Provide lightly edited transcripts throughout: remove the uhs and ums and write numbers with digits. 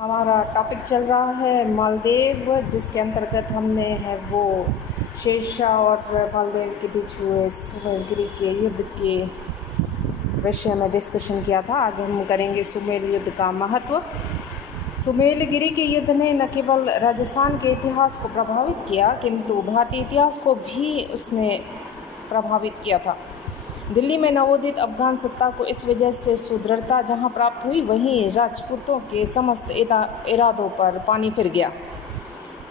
हमारा टॉपिक चल रहा है मालदीव, जिसके अंतर्गत हमने है वो शेरशाह और मालदीव के बीच हुए सुमेलगिरी के युद्ध के विषय में डिस्कशन किया था। आज हम करेंगे सुमेल युद्ध का महत्व। सुमेलगिरी के युद्ध ने न केवल राजस्थान के इतिहास को प्रभावित किया, किंतु भारतीय इतिहास को भी उसने प्रभावित किया था। दिल्ली में नवोदित अफगान सत्ता को इस वजह से सुदृढ़ता जहां प्राप्त हुई, वहीं राजपूतों के समस्त इरादों पर पानी फिर गया।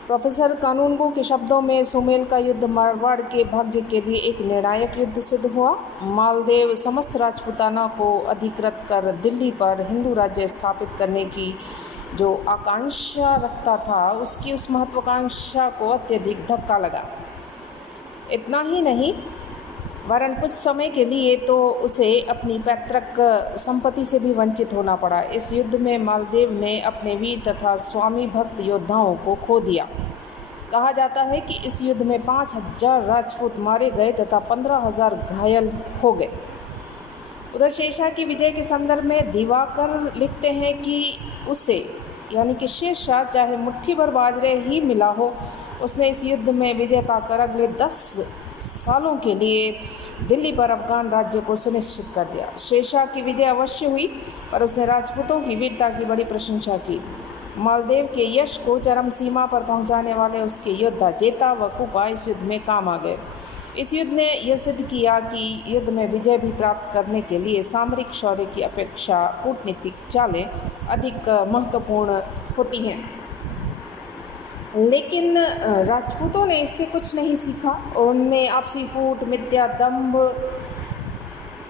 प्रोफेसर कानूनगो के शब्दों में सुमेल का युद्ध मारवाड़ के भाग्य के लिए एक निर्णायक युद्ध सिद्ध हुआ। मालदेव समस्त राजपूताना को अधिकृत कर दिल्ली पर हिंदू राज्य स्थापित करने की जो आकांक्षा रखता था, उसकी उस महत्वाकांक्षा को अत्यधिक धक्का लगा। इतना ही नहीं, वरन कुछ समय के लिए तो उसे अपनी पैतृक संपत्ति से भी वंचित होना पड़ा। इस युद्ध में मालदेव ने अपने वीर तथा स्वामी भक्त योद्धाओं को खो दिया। कहा जाता है कि इस युद्ध में 5000 राजपूत मारे गए तथा 15,000 घायल हो गए। उधर शेरशाह की विजय के संदर्भ में दिवाकर लिखते हैं कि उसे यानी कि शेरशाह चाहे मुट्ठी भर बाजरे ही मिला हो, उसने इस युद्ध में विजय पाकर अगले 10 सालों के लिए दिल्ली पर अफगान राज्य को सुनिश्चित कर दिया। शेरशाह की विजय अवश्य हुई, पर उसने राजपूतों की वीरता की बड़ी प्रशंसा की। मालदेव के यश को चरम सीमा पर पहुंचाने वाले उसके योद्धा जेता व कुपा इस युद्ध में काम आ गए। इस युद्ध ने यह सिद्ध किया कि युद्ध में विजय भी प्राप्त करने के लिए सामरिक शौर्य की अपेक्षा कूटनीतिक चालें अधिक महत्वपूर्ण होती हैं। लेकिन राजपूतों ने इससे कुछ नहीं सीखा। उनमें आपसी फूट, मिथ्या दंभ,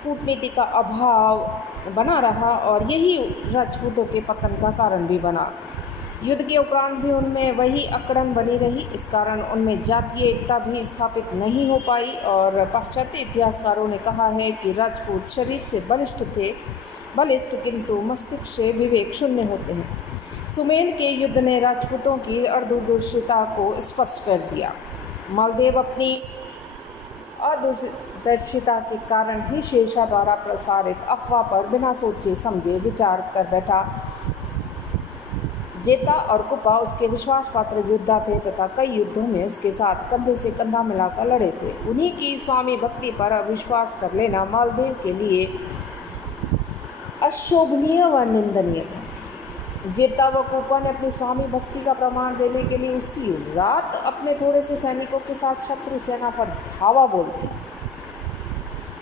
कूटनीति का अभाव बना रहा और यही राजपूतों के पतन का कारण भी बना। युद्ध के उपरांत भी उनमें वही अकड़न बनी रही। इस कारण उनमें जातीय एकता भी स्थापित नहीं हो पाई और पाश्चात्य इतिहासकारों ने कहा है कि राजपूत शरीर से बलिष्ठ किंतु मस्तिष्क से विवेक शून्य होते हैं। सुमेल के युद्ध ने राजपूतों की अदूरदर्शिता को स्पष्ट कर दिया। मालदेव अपनी अदूरदर्शिता के कारण ही शेरशाह द्वारा प्रसारित अफवाह पर बिना सोचे समझे विचार कर बैठा। जेता और कुपा उसके विश्वास पात्र योद्धा थे तथा कई युद्धों में उसके साथ कंधे से कंधा मिलाकर लड़े थे। उन्हीं की स्वामी भक्ति पर अविश्वास कर लेना मालदेव के लिए अशोभनीय व निंदनीय था। जेता व कुपा ने अपनी स्वामी भक्ति का प्रमाण देने के लिए उसी रात अपने थोड़े से सैनिकों के साथ शत्रु सेना पर धावा बोल दिया।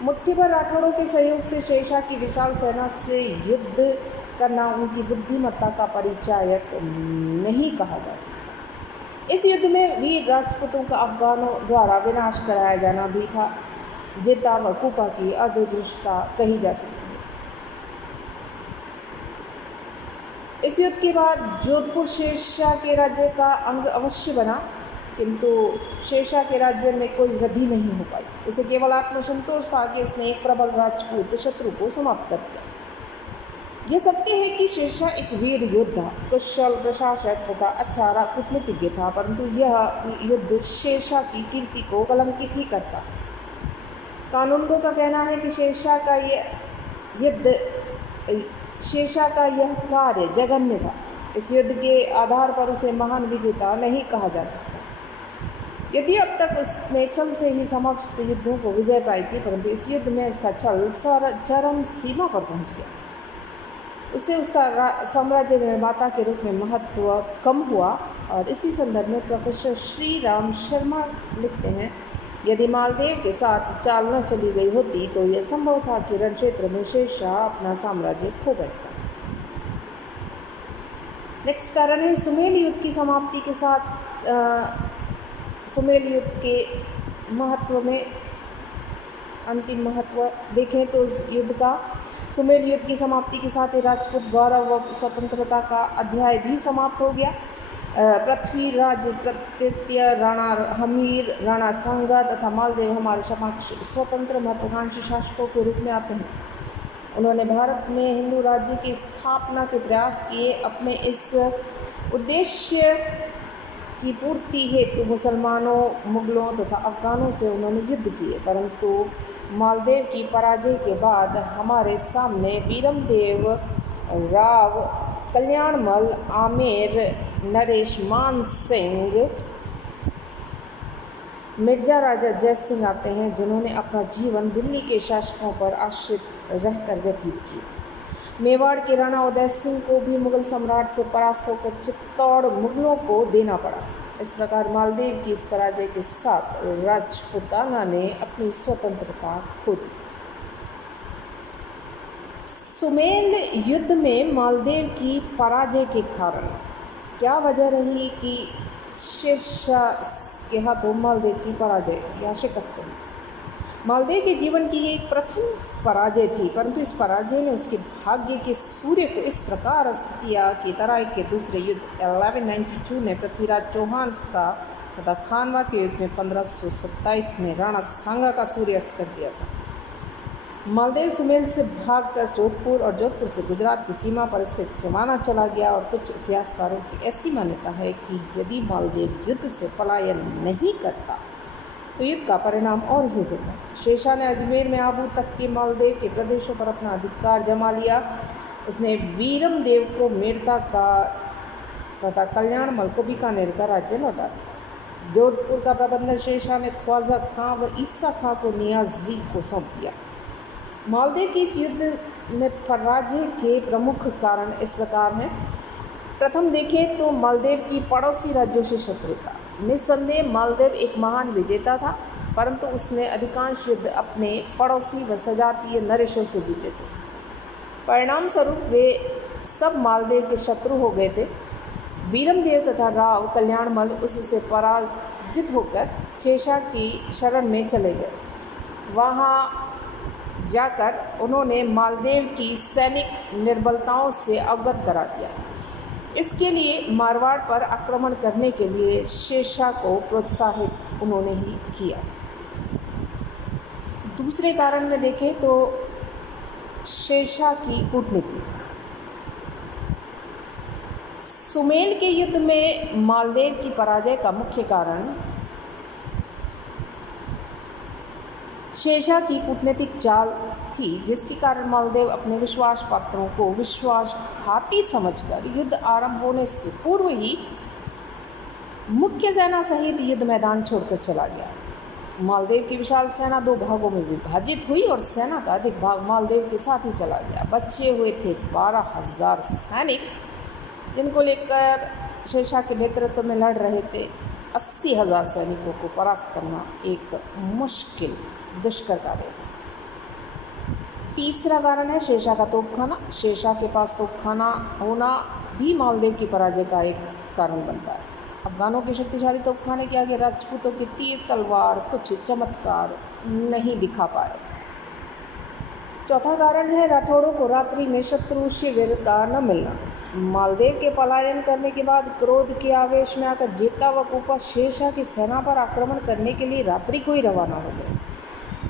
मुट्ठी भर राठौड़ों के सहयोग से शेरशाह की विशाल सेना से युद्ध करना उनकी बुद्धिमत्ता का परिचायक नहीं कहा जा सकता। इस युद्ध में वीर राजपूतों का अफगानों द्वारा विनाश कराया जाना भी था। जेता व कुपा की अदूरदर्शिता कही जा सकती है। इस युद्ध के बाद जोधपुर शेरशाह के राज्य का अंग अवश्य बना, किंतु शेरशाह के राज्य में कोई वृद्धि नहीं हो पाई। उसे केवल आत्मसंतोष था कि उसने एक प्रबल राजपूत शत्रु को समाप्त कर दिया। यह सत्य है कि शेरशाह एक वीर योद्धा, कुशल प्रशासक तथा अच्छा कूटनीतिज्ञ था, परंतु यह युद्ध शेरशाह की कीर्ति को कलंकित ही करता। कानूनगो का कहना है कि शेरशाह का यह कार्य जघन्य था। इस युद्ध के आधार पर उसे महान विजेता नहीं कहा जा सकता। यदि अब तक उसने छल से ही समस्त युद्धों को विजय पाई थी, परंतु इस युद्ध में उसका छल चरम सीमा पर पहुंच गया। उससे उसका साम्राज्य निर्माता के रूप में महत्व कम हुआ। और इसी संदर्भ में प्रोफेसर श्री राम शर्मा लिखते हैं, यदि मालदेव के साथ चाल न चली गई होती तो यह संभव था कि रण क्षेत्र में शेरशाह अपना साम्राज्य खो बैठता। नेक्स्ट कारण है सुमेल युद्ध की समाप्ति के साथ सुमेल युद्ध के महत्व में अंतिम महत्व देखें तो इस युद्ध का सुमेल युद्ध की समाप्ति के साथ ही राजपूत गौरव व स्वतंत्रता का अध्याय भी समाप्त हो गया। पृथ्वीराज तृतीय, राणा हमीर, राणा संगा तथा मालदेव हमारे समक्ष स्वतंत्र महत्वाकांक्षी शासकों के रूप में आते हैं। उन्होंने भारत में हिंदू राज्य की स्थापना के प्रयास किए। अपने इस उद्देश्य की पूर्ति हेतु मुसलमानों, मुगलों तथा अफगानों से उन्होंने युद्ध किए, परंतु मालदेव की पराजय के बाद हमारे सामने वीरमदेव राव कल्याणमल, आमेर, नरेश मान सिंह, मिर्जा राजा जय सिंह आते हैं, जिन्होंने अपना जीवन दिल्ली के शासकों पर आश्रित रहकर व्यतीत किया। मेवाड़ के राणा उदय सिंह को भी मुगल सम्राट से परास्त होकर चित्तौड़ मुगलों को देना पड़ा। इस प्रकार मालदेव की इस पराजय के साथ राजपूताना ने अपनी स्वतंत्रता खो दी। सुमेल युद्ध में मालदेव की पराजय के कारण क्या वजह रही कि शेरशाह के हाथों मालदेव की पराजय या शिकस्त हुई? मालदेव के जीवन की ये एक प्रथम पराजय थी, परंतु इस पराजय ने उसके भाग्य के सूर्य को इस प्रकार अस्त किया कि तराई के दूसरे युद्ध 1192 में पृथ्वीराज चौहान का तथा खानवा के युद्ध में 1527 में राणा सांगा का सूर्य अस्त कर दिया था। मालदेव सुमेल से भागकर जोधपुर और जोधपुर से गुजरात की सीमा पर स्थित सिवाना चला गया और कुछ इतिहासकारों की ऐसी मान्यता है कि यदि मालदेव युद्ध से पलायन नहीं करता तो युद्ध का परिणाम और ही होता। शेरशाह ने अजमेर में आबू तक के मालदेव के प्रदेशों पर अपना अधिकार जमा लिया। उसने वीरम देव को मेड़ता का तथा कल्याणमल को बीकानेर का राज्य लौटा दिया। जोधपुर का प्रबंधन शेरशाह ने ख्वाजा खां व ईसा खां को नियाजी को सौंप दिया। मालदेव की इस युद्ध में पराजय के प्रमुख कारण इस प्रकार हैं। प्रथम देखें तो मालदेव की पड़ोसी राज्यों से शत्रुता। निस्संदेह मालदेव एक महान विजेता था, परंतु उसने अधिकांश युद्ध अपने पड़ोसी व सजातीय नरेशों से जीते थे। परिणाम स्वरूप वे सब मालदेव के शत्रु हो गए थे। वीरमदेव तथा राव कल्याणमल उससे पराजित होकर शेरशाह की शरण में चले गए। वहाँ जाकर उन्होंने मालदेव की सैनिक निर्बलताओं से अवगत करा दिया। इसके लिए मारवाड़ पर आक्रमण करने के लिए शेरशाह को प्रोत्साहित उन्होंने ही किया। दूसरे कारण में देखें तो शेरशाह की कूटनीति। सुमेल के युद्ध में मालदेव की पराजय का मुख्य कारण शेरशाह की कूटनीतिक चाल थी, जिसके कारण मालदेव अपने विश्वास पात्रों को विश्वासघाती समझकर युद्ध आरंभ होने से पूर्व ही मुख्य सेना सहित युद्ध मैदान छोड़कर चला गया। मालदेव की विशाल सेना दो भागों में विभाजित हुई और सेना का अधिक भाग मालदेव के साथ ही चला गया। बचे हुए थे 12,000 सैनिक, जिनको लेकर शेरशाह के नेतृत्व में लड़ रहे थे। 80,000 सैनिकों को परास्त करना एक मुश्किल दुष्कर कार्य था। तीसरा कारण है शेरशाह का तोपखाना। शेरशाह के पास तोपखाना होना भी मालदेव की पराजय का एक कारण बनता है। अफगानों के शक्तिशाली तोपखाने के आगे राजपूतों के तीर तलवार कुछ चमत्कार नहीं दिखा पाए। चौथा कारण है राठौड़ों को रात्रि में शत्रु शिविर का न मिलना। मालदेव के पलायन करने के बाद क्रोध के आवेश में आकर जेता व कुपा शेरशाह की सेना पर आक्रमण करने के लिए रात्रि को ही रवाना हो गए,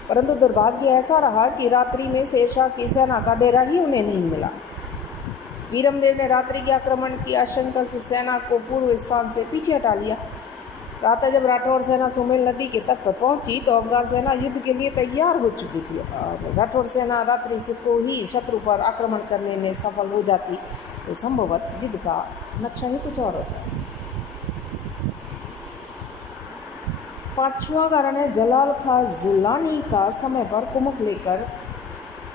परंतु दुर्भाग्य ऐसा रहा कि रात्रि में शेरशाह की सेना का डेरा ही उन्हें नहीं मिला। वीरमदेव ने रात्रि के आक्रमण की आशंका से सेना को पूर्व स्थान से पीछे हटा लिया। प्रातः जब राठौड़ सेना सुमेल नदी के तट पर पहुंची तो अफगान सेना युद्ध के लिए तैयार हो चुकी थी और राठौड़ सेना रात्रि से को ही शत्रु पर आक्रमण करने में सफल हो जाती तो संभवतः युद्ध का नक्शा ही कुछ और होता। पांचवा कारण है जलाल खां जुलानी का समय पर कुमक लेकर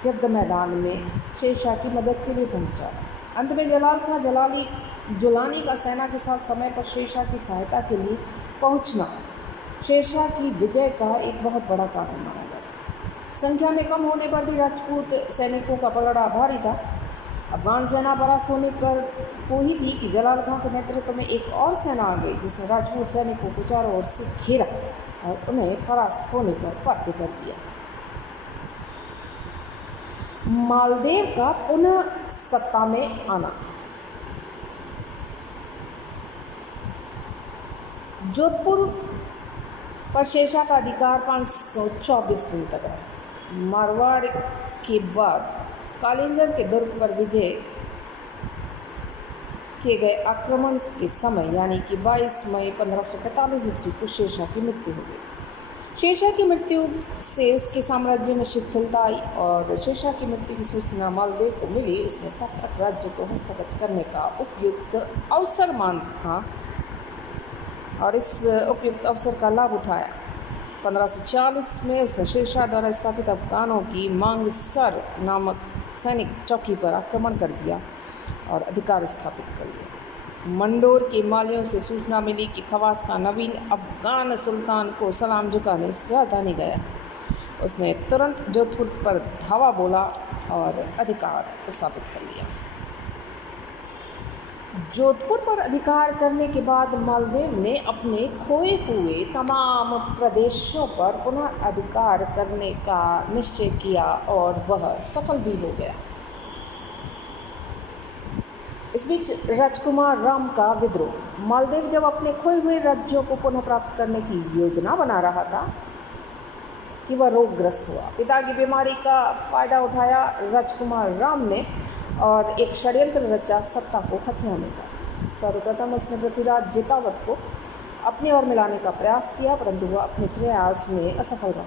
युद्ध मैदान में शेरशाह की मदद के लिए पहुंचा। अंत में जलाल खां जुलानी का सेना के साथ समय पर शेरशाह की सहायता के लिए पहुंचना शेरशाह की विजय का एक बहुत बड़ा कारण माना गया। संख्या में कम होने पर भी राजपूत सैनिकों का पलड़ा भारी था। अफगान सेना परास्त होने को ही थी कि जलाल खां के नेतृत्व में एक और सेना आ गई, जिसने राजपूत सैनिकों को चारों ओर से घेरा और उन्हें परास्त होने पर बाध्य कर दिया। मालदेव का पुनः सत्ता में आना। जोधपुर पर शेरशाह का अधिकार 524 दिन तक रहा। मारवाड़ के बाद कालिंजर के दुर्ग पर विजय किए गए आक्रमण के समय यानी कि 22 मई 1545 ईस्वी को शेरशाह की मृत्यु हो गई। शेरशाह की मृत्यु से उसके साम्राज्य में शिथिलता आई और शेरशाह की मृत्यु की सूचना मालदेव को मिली। उसने पैतृक राज्य को हस्तगत करने का उपयुक्त अवसर माना और इस उपयुक्त अवसर का लाभ उठाया। 1540 में उसने शेरशाह द्वारा स्थापित अफगानों की मांगसर नामक सैनिक चौकी पर आक्रमण कर दिया और अधिकार स्थापित कर दिया। मंडोर के मालियों से सूचना मिली कि खवास का नवीन अफगान सुल्तान को सलाम झुकाने राजधानी गया। उसने तुरंत जोधपुर पर धावा बोला और अधिकार स्थापित कर लिया। जोधपुर पर अधिकार करने के बाद मालदेव ने अपने खोए हुए तमाम प्रदेशों पर पुनः अधिकार करने का निश्चय किया और वह सफल भी हो गया। इस बीच राजकुमार राम का विद्रोह। मालदेव जब अपने खोए हुए राज्यों को पुनः प्राप्त करने की योजना बना रहा था कि वह रोगग्रस्त हुआ। पिता की बीमारी का फायदा उठाया राजकुमार राम ने और एक षड्यंत्र रचा सत्ता को हथियाने का। सर्वप्रथम उसने पृथ्वीराज जेतावत को अपने ओर मिलाने का प्रयास किया, परंतु वह अपने प्रयास में असफल रहा।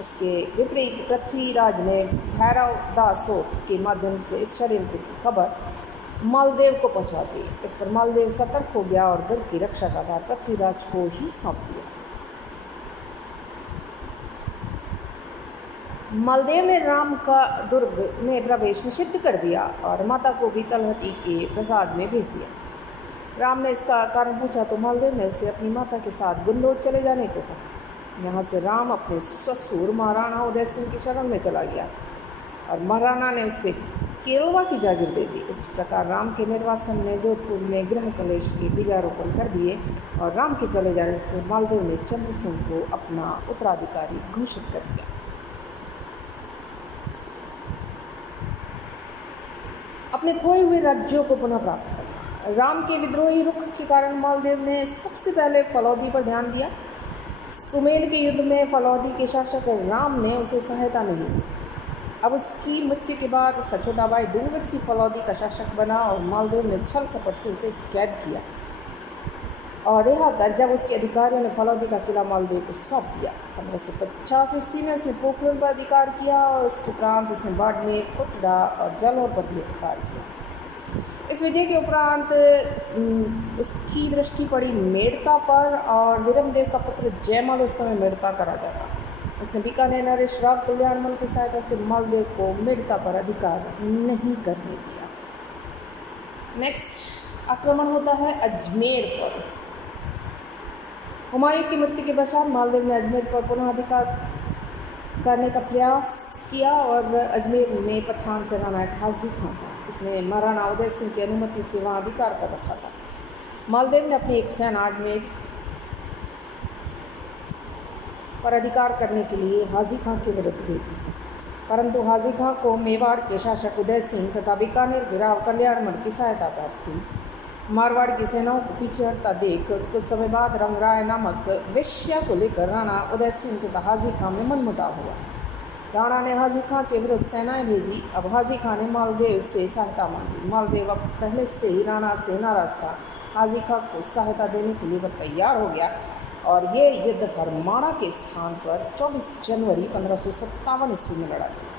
इसके विपरीत पृथ्वीराज ने भैरव दासोत के माध्यम से इस षड्यंत्र की खबर मालदेव को पहुंचा दी। इस पर मालदेव सतर्क हो गया और गढ़ की रक्षा का भार पृथ्वीराज को ही सौंप दिया। मालदेव ने राम का दुर्ग में प्रवेश निषिद्ध कर दिया और माता को भी तलहटी के प्रसाद में भेज दिया। राम ने इसका कारण पूछा तो मालदेव ने उसे अपनी माता के साथ गुंदोर चले जाने को कहा। यहाँ से राम अपने ससुर महाराणा उदय सिंह की शरण में चला गया और महाराणा ने उससे केलवा की जागीर दे दी। इस प्रकार राम के निर्वासन ने जोधपुर में गृह कलेश के बीजारोपण कर दिए और राम के चले जाने से मालदेव ने चंद्र सिंह को अपना उत्तराधिकारी घोषित कर दिया। अपने खोए हुए राज्यों को पुनः प्राप्त करना। राम के विद्रोही रुख के कारण मालदेव ने सबसे पहले फलौदी पर ध्यान दिया। सुमेर के युद्ध में फलौदी के शासक राम ने उसे सहायता नहीं दी। अब उसकी मृत्यु के बाद उसका छोटा भाई डूंगरसिंह फलौदी का शासक बना और मालदेव ने छल कपट से उसे कैद किया और रिहा कर जब उसके अधिकारियों ने फलौदी का किला मालदेव को सौंप दिया। 1550 ईस्वी में उसने पोखरण पर अधिकार किया और इसके उपरांत उसने बाड़मेर, कुटड़ा और जालौर पर भी अधिकार किया। इस विजय के उपरांत उसकी दृष्टि पड़ी मेड़ता पर और विरमदेव का पुत्र जयमल उस समय मेड़ता का राजा था। उसने बीकानेर नरेश राव कल्याणमल की सहायता से मालदेव को मेड़ता पर अधिकार नहीं करने दिया। नेक्स्ट आक्रमण होता है अजमेर पर। हुमायूं की मृत्यु के पश्चात मालदेव ने अजमेर पर पुनः अधिकार करने का प्रयास किया और अजमेर में पठान सेनानायक हाजी खान था। इसने महाराणा उदय सिंह की अनुमति से वहाँ अधिकार कर रखा था। मालदेव ने अपनी एक सेना अजमेर पर अधिकार करने के लिए हाजी खां के विरुद्ध भेजी, परंतु हाजी खां को मेवाड़ के शासक उदय सिंह तथा बीकानेर के राव कल्याणमल की सहायता प्राप्त थी। मारवाड़ की सेनाओं को पीछे हटता देख कुछ समय बाद रंगराय नामक वेश्या को लेकर राणा उदय सिंह तथा हाजी खां में मनमुटाव हुआ। राणा ने हाजी खां के विरुद्ध सेनाएं भेजी। अब हाजी खां ने मालदेव से सहायता मांगी। मालदेव अब पहले से ही राणा से नाराज था। हाजी खां को सहायता देने के लिए वह तैयार हो गया और ये युद्ध हरमाणा के स्थान पर 24 जनवरी 1557 ईस्वी में लड़ा गया।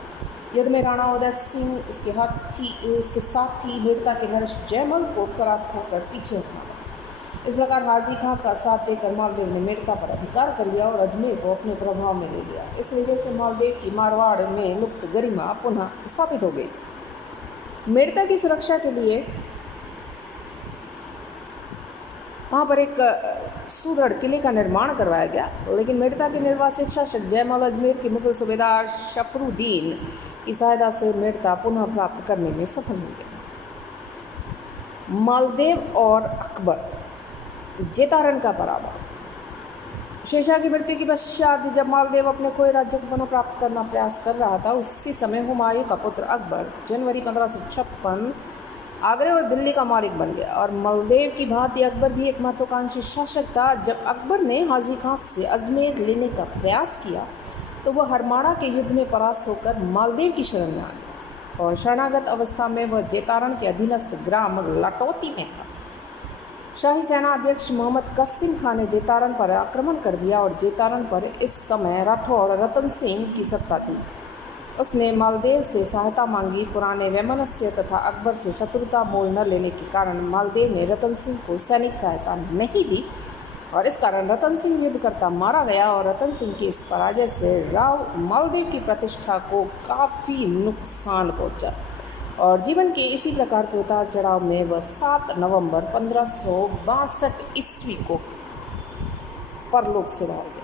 युद्ध में राणा उदय सिंह उसके साथी मेड़ता के नरेश जयमल को परास्त होकर पीछे हटना पड़ा। इस प्रकार हाजी खां का साथ देकर मालदेव ने मेड़ता पर अधिकार कर लिया और अजमेर को अपने प्रभाव में ले लिया। इस वजह से मालदेव की मारवाड़ में लुप्त गरिमा पुनः स्थापित हो गई। मेड़ता की सुरक्षा के लिए वहाँ पर एक सुदृढ़ किले का निर्माण करवाया गया, लेकिन मेड़ता के निर्वासित शासक जयमल अजमेर के मुगल सूबेदार शफरुद्दीन की सहायता से मेड़ता पुनः प्राप्त करने में सफल हो गया। मालदेव और अकबर, जेतारण का पराभव। शेरशाह की मृत्यु के पश्चात जब मालदेव अपने खोए राज्य को पुनः प्राप्त करना प्रयास कर रहा था, उसी समय हुमायूं का पुत्र अकबर जनवरी 1556 आगरा और दिल्ली का मालिक बन गया और मालदेव की भांति अकबर भी एक महत्वाकांक्षी शासक था। जब अकबर ने हाजी खां से अजमेर लेने का प्रयास किया तो वह हरमाणा के युद्ध में परास्त होकर मालदेव की शरण में आ गया और शरणागत अवस्था में वह जेतारण के अधीनस्थ ग्राम लाटौती में था। शाही सेना अध्यक्ष मोहम्मद कासिम खान ने जेतारन पर आक्रमण कर दिया और जेतारन पर इस समय राठौड़ रतन सिंह की सत्ता थी। उसने मालदेव से सहायता मांगी। पुराने वैमनस्य तथा अकबर से शत्रुता मोल न लेने के कारण मालदेव ने रतन सिंह को सैनिक सहायता नहीं दी और इस कारण रतन सिंह युद्ध करता मारा गया और रतन सिंह की इस पराजय से राव मालदेव की प्रतिष्ठा को काफ़ी नुकसान पहुंचा और जीवन के इसी प्रकार के उतार चढ़ाव में वह 7 नवंबर 1562 ईस्वी को परलोक से रह गया।